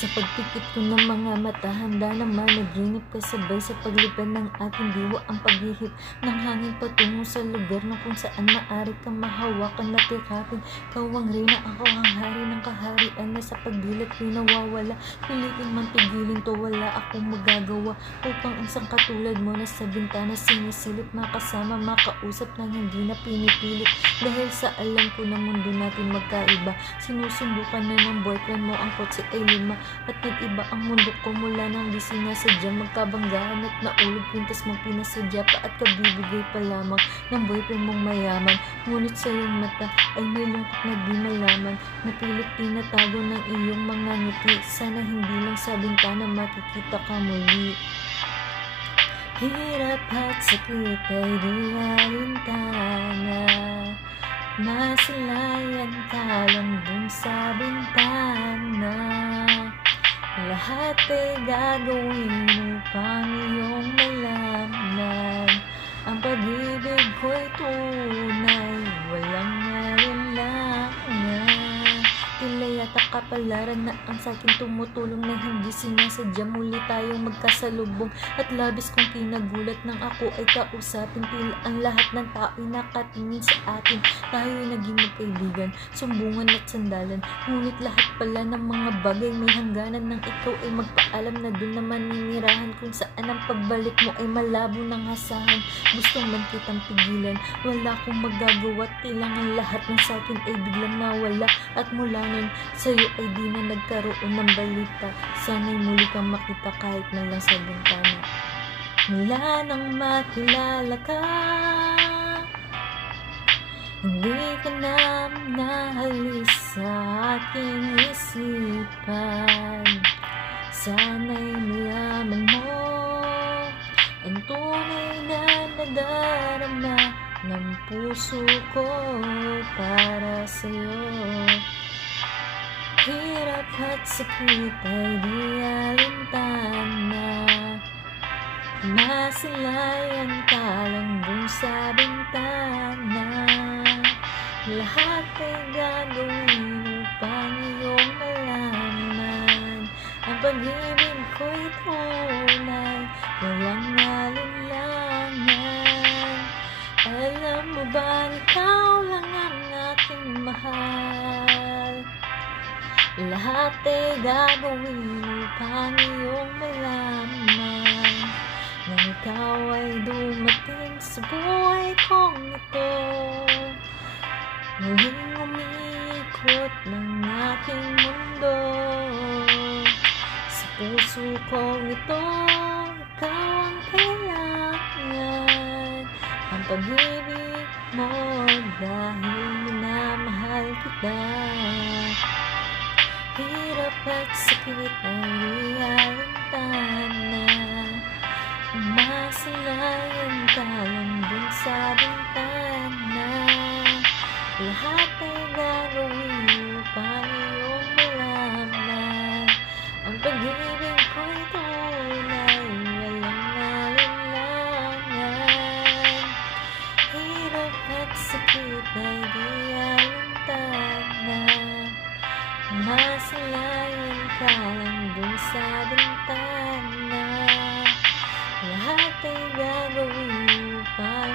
Sa pagpikit ko ng mga mata, handa naman nagrinip kasabay sa paglipad ng aking diwa. Ang paghihip ng hangin patungo sa lugar na kung saan maaari kang mahawakan na tirakin. Ikaw ang reyna, ako ang hari ng kaharian na sa pagdilat ko'y nawawala. Pilitin man pigilin to, wala akong magagawa upang isang katulad mo na sa bintana sinisilip, makasama, makausap nang hindi na pinipilit. Dahil sa alam ko na mundo natin magkaiba, sinusundo ka na ng boyfriend mo, ang kotse ay 5 at nag-iba ang mundo ko mula nang di sinasadya. Magkabanggaan at naulog, pintas mong pinasadya pa at kabibigay pa lamang ng boyfriend mong mayaman. Ngunit sa iyong mata ay may lungkot na di malaman, napilit tinatago ng iyong mga ngiti. Sana hindi lang sa bintana makikita ka muli. Hirap at sakit ay di alintana, masilayan ka lang dun sa bintana. Lahat ay gagawin upang iyong malaman ang pag-ibig ko'y tunay, walang alinlangan. Tila yata kapalaran na ang sa'kin tumutulong na hindi sinasadya. Muli tayong magkasalubong at labis kong kinagulat nang ako ay kausapin. Tila ang lahat ng tao'y nakatingin sa atin. Tayo'y naging magkaibigan, sumbungan at sandalan. Ngunit lahat pala ng mga bagay may hangganan nang ikaw ay magpaalam na dun naman ninirahan kung saan ang pagbalik mo ay malabo ng asahan. Gusto man kitang pigilan, wala akong magagawa. Tilang ang lahat ng sa'kin ay biglang nawala. At mula nun, sa'yo ay di na nagkaroon ng balita. Sana'y muli kang makita kahit na lang sa bintana. Mula nang makilala ka, hindi ka na nahalis sa aking isipan. Sana'y malaman mo ang tunay na nadarama ng puso ko para sa'yo. Hirap at sakit ay di alintana, masilayan ka lang dun sa bintana. Lahat ay gagawin upang iyong malaman ang pag-ibig ko'y tunay, walang alinlangan. Alam mo ba, ikaw lang ang aking mahal. Lahat ay gagawin upang iyong malaman nang ikaw ay dumating sa buhay kong ito. Muling umiikot ng aking mundo. Sa puso kong ito, ikaw ang kailangan. Ang pag-ibig mo dahil minamahal kita. Hirap at sakit ay di alintana, masilayan ka lang dun sa bintana. Lahat ay gagawin upang iyong malaman ang pag-ibig ko'y tunay, walang alinlangan. Hirap at sakit ay di alintana, masilayan ka lang dun sa bintana. Lahat ay gagawin upang